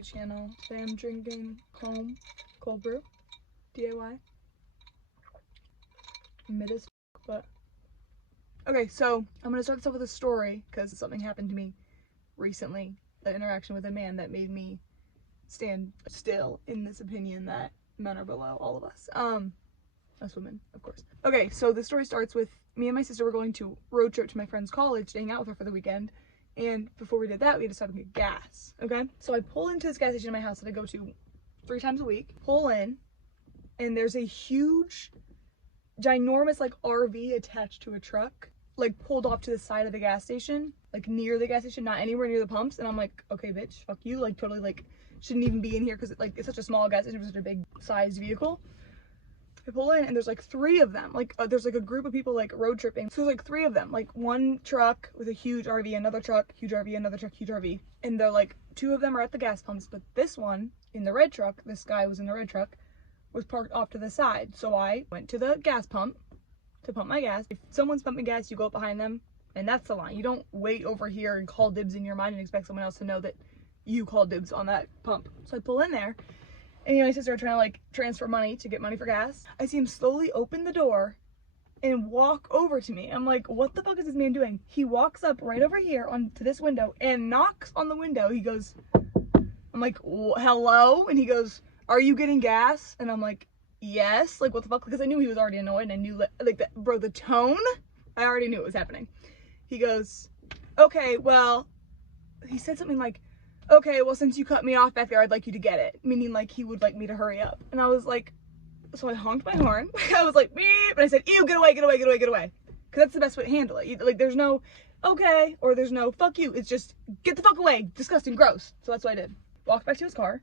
my channel. Today I'm drinking home cold brew, DIY. Mid as fuck, but okay. So I'm gonna start this off with a story because something happened to me recently. An interaction with a man that made me stand still in this opinion that men are below all of us. Us women, of course. Okay, so the story starts with me and my sister were going to road trip to my friend's college to hang out with her for the weekend. And before we did that, we had to stop and get gas, okay? So I pull into this gas station in my house that I go to 3 times a week, pull in, and there's a huge, ginormous, like, RV attached to a truck, like, pulled off to the side of the gas station, like, near the gas station, not anywhere near the pumps. And I'm like, okay, bitch, fuck you, like, totally, like, shouldn't even be in here because, like, it's such a small gas station for such a big sized vehicle. I pull in and there's like 3 of them, like there's like a group of people like road tripping, so there's like 3 of them, like one truck with a huge RV, another truck, huge RV, another truck, huge RV, and they're like 2 of them are at the gas pumps, but this one in the red truck, this guy was in the red truck, was parked off to the side. So I went to the gas pump to pump my gas. If someone's pumping gas, you go up behind them, and that's the line. You don't wait over here and call dibs in your mind and expect someone else to know that you called dibs on that pump. So I pull in there, and me and my sister are trying to like transfer money to get money for gas. I see him slowly open the door and walk over to me. I'm like, what the fuck is this man doing? He walks up right over here onto this window and knocks on the window. He goes, I'm like, hello? And he goes, are you getting gas? And I'm like, yes. Like, what the fuck? Because I knew he was already annoyed, and I knew like that, bro, the tone, I already knew it was happening. He goes, okay, well, he said something like, okay, well, since you cut me off back there, I'd like you to get it. Meaning, like, he would like me to hurry up. And I was like, so I honked my horn. I was like, beep, and I said, ew, get away, get away, get away, get away. Because that's the best way to handle it. Like, there's no, okay, or there's no, fuck you. It's just, get the fuck away. Disgusting, gross. So that's what I did. Walked back to his car.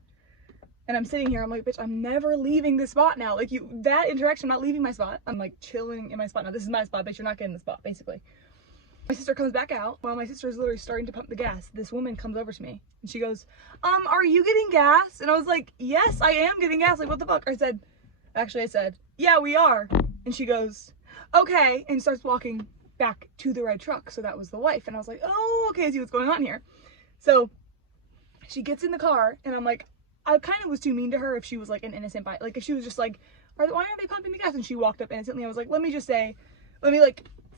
And I'm sitting here, I'm like, bitch, I'm never leaving this spot now. Like, that interaction, I'm not leaving my spot. I'm like chilling in my spot. Now, this is my spot, bitch, you're not getting the spot, basically. My sister comes back out while my sister is literally starting to pump the gas. This woman comes over to me and she goes, are you getting gas? And I was like, yes, I am getting gas. Like, what the fuck? I said, yeah, we are. And she goes, okay, and starts walking back to the red truck. So that was the wife. And I was like, oh, okay, I see what's going on here. So she gets in the car and I'm like, I kind of was too mean to her if she was like an innocent buy. Like, if she was just like, why aren't they pumping the gas? And she walked up innocently. I was like, let me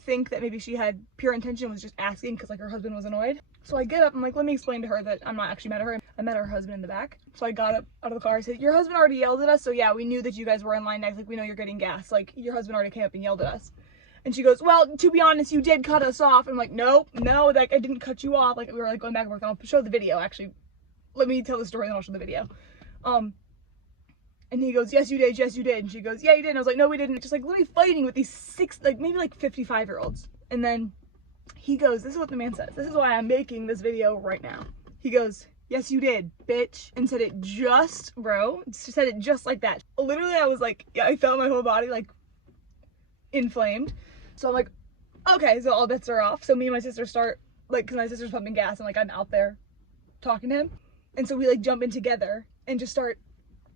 think that maybe she had pure intention, was just asking because like her husband was annoyed. So I get up, I'm like, let me explain to her that I'm not actually mad at her. I met her husband in the back. So I got up out of the car. I said, your husband already yelled at us. So yeah, we knew that you guys were in line next. Like, we know you're getting gas. Like, your husband already came up and yelled at us. And she goes, well, to be honest, you did cut us off. I'm like, no, like, I didn't cut you off. Like, we were like going back and forth. I'll show the video, actually. Let me tell the story, then I'll show the video. And he goes, yes, you did. Yes, you did. And she goes, yeah, you did. And I was like, no, we didn't. Just like literally fighting with these maybe 55-year-olds. And then he goes, this is what the man says. This is why I'm making this video right now. He goes, yes, you did, bitch. And said it just, bro, said it just like that. Literally, I was like, yeah, I felt my whole body like inflamed. So I'm like, okay, so all bets are off. So me and my sister start, like, because my sister's pumping gas and like I'm out there talking to him. And so we like jump in together and just start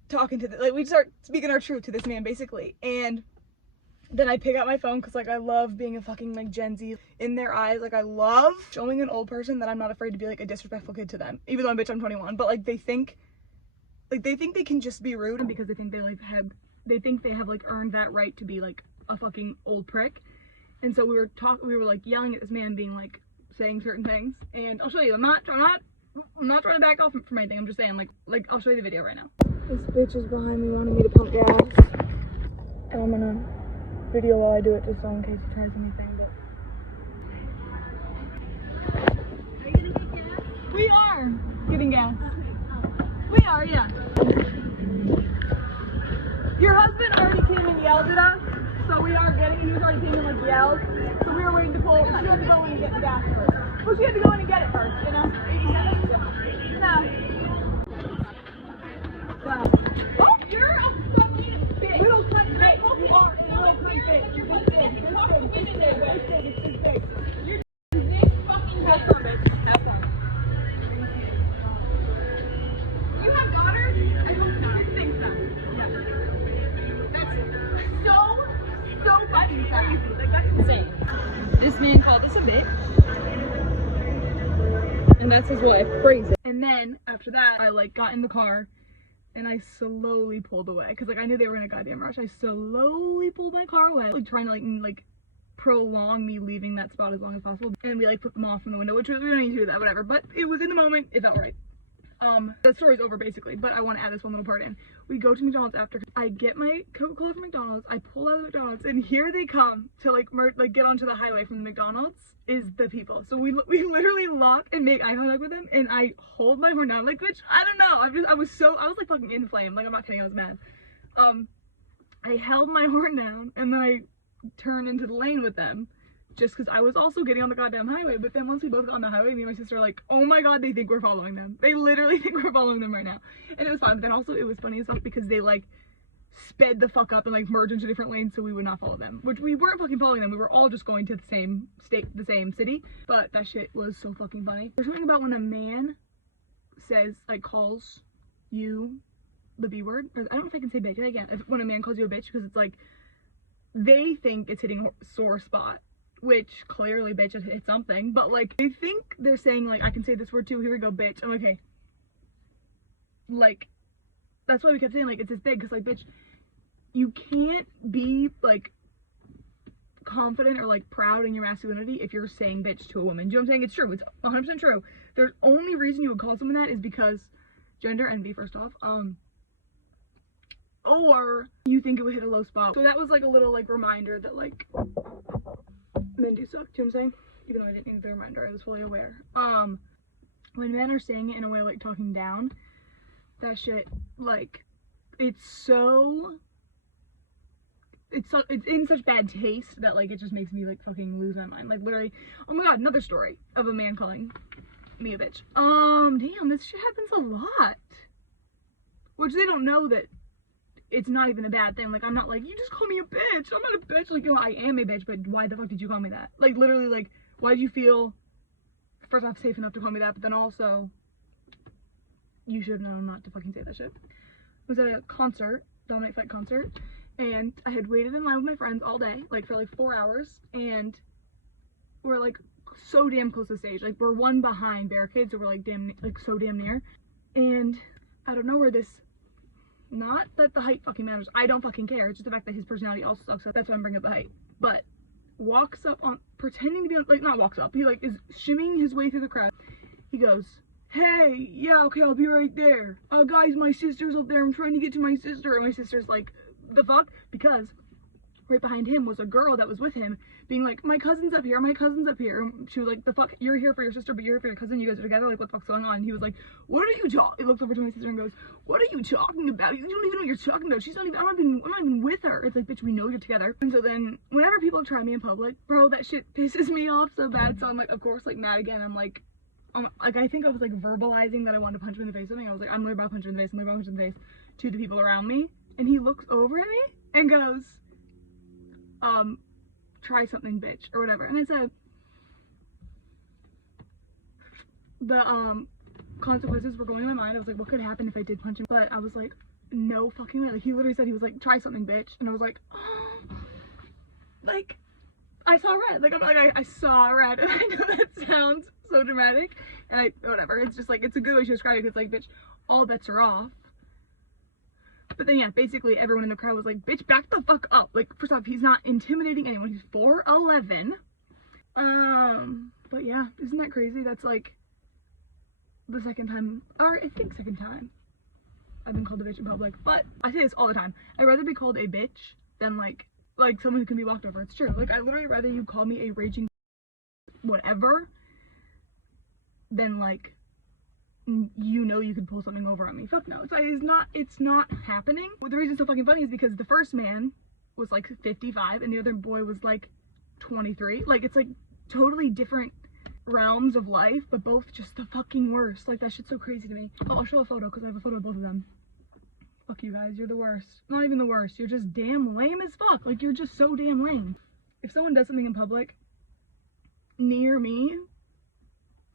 talking to we start speaking our truth to this man basically. And then I pick out my phone because like I love being a fucking like Gen Z in their eyes. Like, I love showing an old person that I'm not afraid to be like a disrespectful kid to them, even though I'm 21. But like they think they can just be rude, and because they think they have like earned that right to be like a fucking old prick. And so we were like yelling at this man, being like saying certain things. And I'll show you. I'm not trying to back off from anything. I'm just saying like I'll show you the video right now. This bitch is behind me wanting me to pump gas. And I'm gonna video while I do it just so in case he tries anything. But are you gonna get gas? We are getting gas. We are, yeah. Your husband already came and yelled at us, so we are getting. He was already came and like yelled, so we were waiting to pull. She had to go in and get the gas first. Well, she had to go in and get it first, you know. No. Oh, you're a fucking bitch. Little cunt bitch. You are a little cunt bitch. You're this big. This big. You're this fucking bitch. Have fun. You have daughters? I hope not. I think so. That's so fucking sad. Like, that's insane. This man called us a bitch. And that's his wife. Crazy. And then then after that, I like got in the car and I slowly pulled away because like I knew they were in a goddamn rush. I slowly pulled my car away, like trying to like prolong me leaving that spot as long as possible. And we like put them off from the window, which we don't need to do that, whatever. But it was in the moment, it felt right. That story's over basically, but I want to add this one little part in. We go to McDonald's after. I get my Coca-Cola from McDonald's, I pull out of the McDonald's, and here they come to like get onto the highway from the McDonald's is the people. So we literally lock and make eye contact with them, and I hold my horn down, like, bitch, I don't know, I was like fucking inflamed, like I'm not kidding, I was mad. I held my horn down, and then I turned into the lane with them, just because I was also getting on the goddamn highway. But then once we both got on the highway, me and my sister are like, oh my god, they think we're following them. They literally think we're following them right now. And it was fun. But then also it was funny as fuck because they like sped the fuck up and like merged into different lanes so we would not follow them. Which we weren't fucking following them. We were all just going to the same state, the same city. But that shit was so fucking funny. There's something about when a man says, like, calls you the B word. Or I don't know if I can say bitch again. When a man calls you a bitch, because it's like, they think it's hitting a sore spot. Which clearly bitch hit something, but like they think they're saying like I can say this word too, here we go, bitch. I'm like, okay, like that's why we kept saying like it's this big, because like bitch, you can't be like confident or like proud in your masculinity if you're saying bitch to a woman. Do you know what I'm saying? It's true, it's 100% true. There's only reason you would call someone that is because gender envy, first off, or you think it would hit a low spot. So that was like a little like reminder that like men do suck. Do you know what I'm saying? Even though I didn't need the reminder, I was fully aware. When men are saying it in a way like talking down, that shit, like, it's in such bad taste that like it just makes me like fucking lose my mind. Like literally, oh my god, another story of a man calling me a bitch. Damn, this shit happens a lot. Which they don't know that it's not even a bad thing. Like, I'm not like, you just call me a bitch. I'm not a bitch. Like, I am a bitch, but why the fuck did you call me that? Like, literally, like, why did you feel, first off, safe enough to call me that, but then also, you should have known not to fucking say that shit. I was at a concert, Dominate Fight concert, and I had waited in line with my friends all day, like, for like 4 hours, and we're like so damn close to the stage. Like, we're one behind barricades, so we're like so damn near. And I don't know where this, not that the height fucking matters, I don't fucking care, it's just the fact that his personality also sucks, so that's why I'm bringing up the height. But walks up on, pretending to be on, like, not walks up, he like is shimmying his way through the crowd. He goes, hey, yeah, okay, I'll be right there. Guys, my sister's up there, I'm trying to get to my sister. And my sister's like, the fuck? Because right behind him was a girl that was with him being like, my cousin's up here, my cousin's up here. And she was like, the fuck, you're here for your sister, but you're here for your cousin, you guys are together, like, what the fuck's going on? And he was like, what are you talking? He looks over to my sister and goes, what are you talking about? You don't even know what you're talking about. She's not even, I'm not even with her. It's like, bitch, we know you're together. And so then whenever people try me in public, bro, that shit pisses me off so bad. So I'm like, of course, like, mad again. I'm like, I think I was like verbalizing that I wanted to punch him in the face or something. I was like, I'm literally about to punch him in the face, I'm literally about to punch him in the face to the people around me. And he looks over at me and goes, try something, bitch, or whatever. And I said, the consequences were going in my mind. I was like, what could happen if I did punch him? But I was like, no fucking way. Like, he literally said, he was like, try something, bitch. And I was like, oh, like, I saw red. Like, I'm like, I saw red. And I know that sounds so dramatic, and whatever, it's just like, it's a good way to describe it, because like, bitch, all bets are off. But then yeah, basically everyone in the crowd was like, bitch, back the fuck up. Like, first off, he's not intimidating anyone, he's 4'11". But yeah, isn't that crazy? That's like the second time, or I think second time I've been called a bitch in public. But I say this all the time, I'd rather be called a bitch than like someone who can be walked over. It's true. Like, I literally rather you call me a raging whatever than like, you know, you could pull something over on me. Fuck no. It's not happening. Well, the reason it's so fucking funny is because the first man was like 55 and the other boy was like 23. Like, it's like totally different realms of life, but both just the fucking worst. Like, that shit's so crazy to me. Oh, I'll show a photo because I have a photo of both of them. Fuck you guys, you're the worst. Not even the worst, you're just damn lame as fuck. Like, you're just so damn lame. If someone does something in public near me,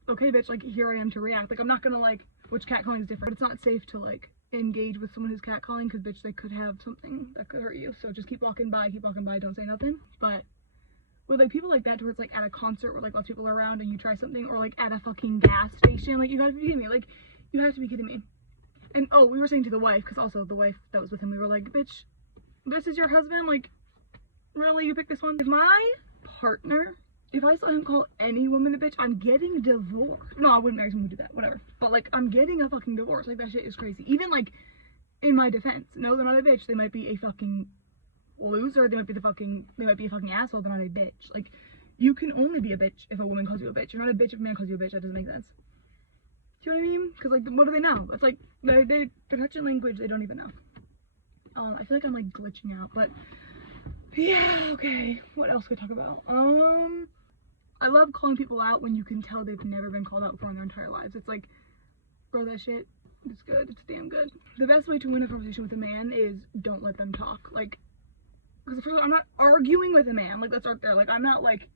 okay, bitch, like, here I am to react. Like, I'm not gonna, like, which catcalling is different, but it's not safe to, like, engage with someone who's catcalling, because, bitch, they could have something that could hurt you. So just keep walking by, don't say nothing. But with, like, people like that, towards, like, at a concert where, like, lots of people are around and you try something, or, like, at a fucking gas station, like, you gotta be kidding me. Like, You have to be kidding me. And oh, we were saying to the wife, because also the wife that was with him, we were like, bitch, this is your husband? Like, really? You picked this one? If my partner, if I saw him call any woman a bitch, I'm getting divorced. No, I wouldn't marry someone who did that, whatever. But like, I'm getting a fucking divorce. Like, that shit is crazy. Even like, in my defense, no, they're not a bitch. They might be a fucking loser. They might be a fucking asshole. They're not a bitch. Like, you can only be a bitch if a woman calls you a bitch. You're not a bitch if a man calls you a bitch. That doesn't make sense. Do you know what I mean? Because like, what do they know? It's like, they're touching language they don't even know. I feel like I'm like glitching out, but yeah, okay. What else could I talk about? I love calling people out when you can tell they've never been called out before in their entire lives. It's like, bro, that shit, it's good. It's damn good. The best way to win a conversation with a man is don't let them talk. Like, because first of all, I'm not arguing with a man. Like, let's start there. Like, I'm not like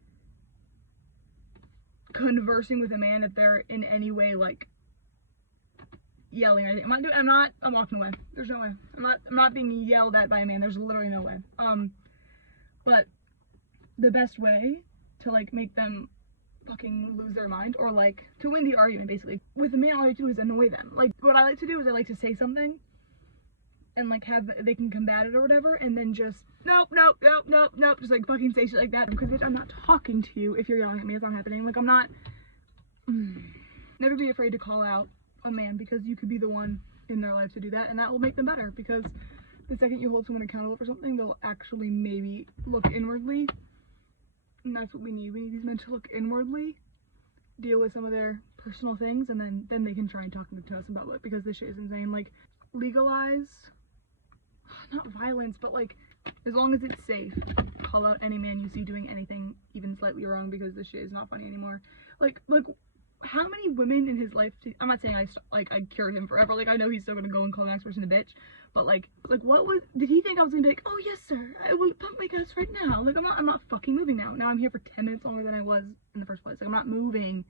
conversing with a man if they're in any way like yelling or anything. I'm walking away. There's no way. I'm not being yelled at by a man. There's literally no way. But the best way to like make them fucking lose their mind, or like to win the argument basically with a man, all I do is annoy them. Like, what I like to do is I like to say something and like they can combat it or whatever, and then just nope, just like fucking say shit like that, because bitch, I'm not talking to you if you're yelling at me. It's not happening. Like, I'm not never be afraid to call out a man, because you could be the one in their life to do that, and that will make them better, because the second you hold someone accountable for something, they'll actually maybe look inwardly, and that's what we need. We need these men to look inwardly, deal with some of their personal things, and then they can try and talk to us about it, because this shit is insane. Like, legalize, not violence, but like, as long as it's safe, call out any man you see doing anything even slightly wrong, because this shit is not funny anymore. Like how many women in his life I'm not saying I cured him forever. Like, I know he's still gonna go and call the next person a bitch, but like what did he think I was gonna be like, oh yes sir, I will pump my gas right now? Like, I'm not fucking moving now. I'm here for 10 minutes longer than I was in the first place. Like, I'm not moving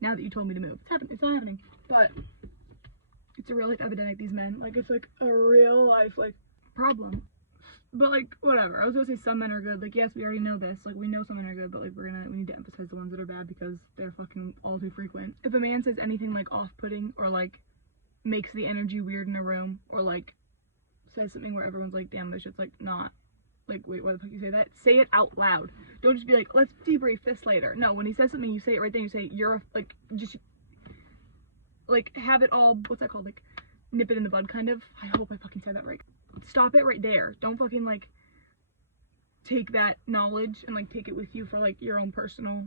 now that you told me to move. It's not happening. But it's a real life epidemic, these men. Like, it's like a real life like problem. But like, whatever. I was gonna say some men are good. Like, yes, we already know this. Like, we know some men are good, but like, we need to emphasize the ones that are bad, because they're fucking all too frequent. If a man says anything like off-putting, or like makes the energy weird in a room, or like says something where everyone's like, damn, this shit's like not, like, wait, why the fuck you say that? Say it out loud. Don't just be like, let's debrief this later. No, when he says something, you say it right then. You say, you're like, just like have it all, what's that called? Like, nip it in the bud, kind of. I hope I fucking said that right. Stop it right there. Don't fucking like take that knowledge and like take it with you for like your own personal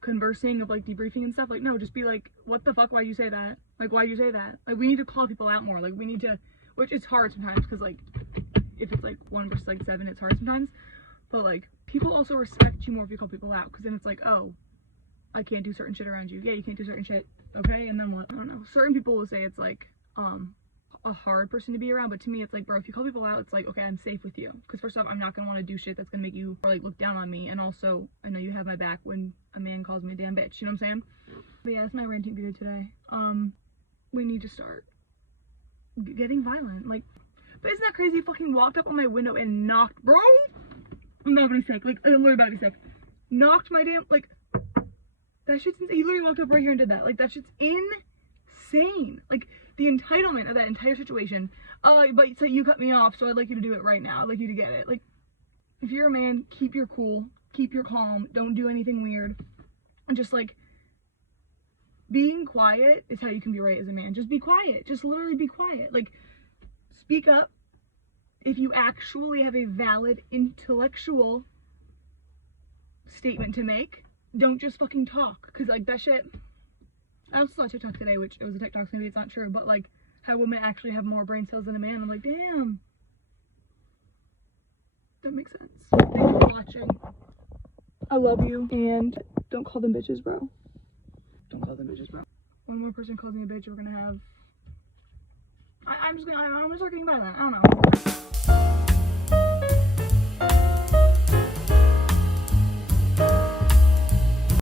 conversing of like debriefing and stuff. Like, no, just be like, what the fuck, why'd you say that? Like, why'd you say that? Like, we need to call people out more. Like, we need to, which is hard sometimes, because like if it's like 1 versus like 7, it's hard sometimes, but like people also respect you more if you call people out, because then it's like, oh, I can't do certain shit around you. Yeah, you can't do certain shit. Okay, and then what? I don't know. Certain people will say it's like a hard person to be around, but to me it's like, bro, if you call people out, it's like, okay, I'm safe with you, because first off, I'm not gonna want to do shit that's gonna make you or like look down on me, and also I know you have my back when a man calls me a damn bitch, you know what I'm saying? But yeah, that's my ranting video today. We need to start getting violent. Like, but isn't that crazy? He fucking walked up on my window and knocked, bro, I'm not gonna be sick, like, I'm literally about to be sick, knocked my damn, like, that shit's insane. He literally walked up right here and did that. Like, that shit's insane. Like, the entitlement of that entire situation. But so you cut me off, so I'd like you to do it right now. I'd like you to get it. Like, if you're a man, keep your cool, keep your calm, don't do anything weird, and just like, being quiet is how you can be right as a man. Just be quiet. Just literally be quiet. Like, speak up if you actually have a valid intellectual statement to make. Don't just fucking talk, because like, that shit. I also saw a TikTok today, which it was a TikTok, so maybe it's not true, but like, how women actually have more brain cells than a man. I'm like, damn, that makes sense. Thank you for watching. I love you, and don't call them bitches, bro. Don't call them bitches, bro. One more person calls me a bitch, we're gonna have, I'm gonna start getting violent. I don't know.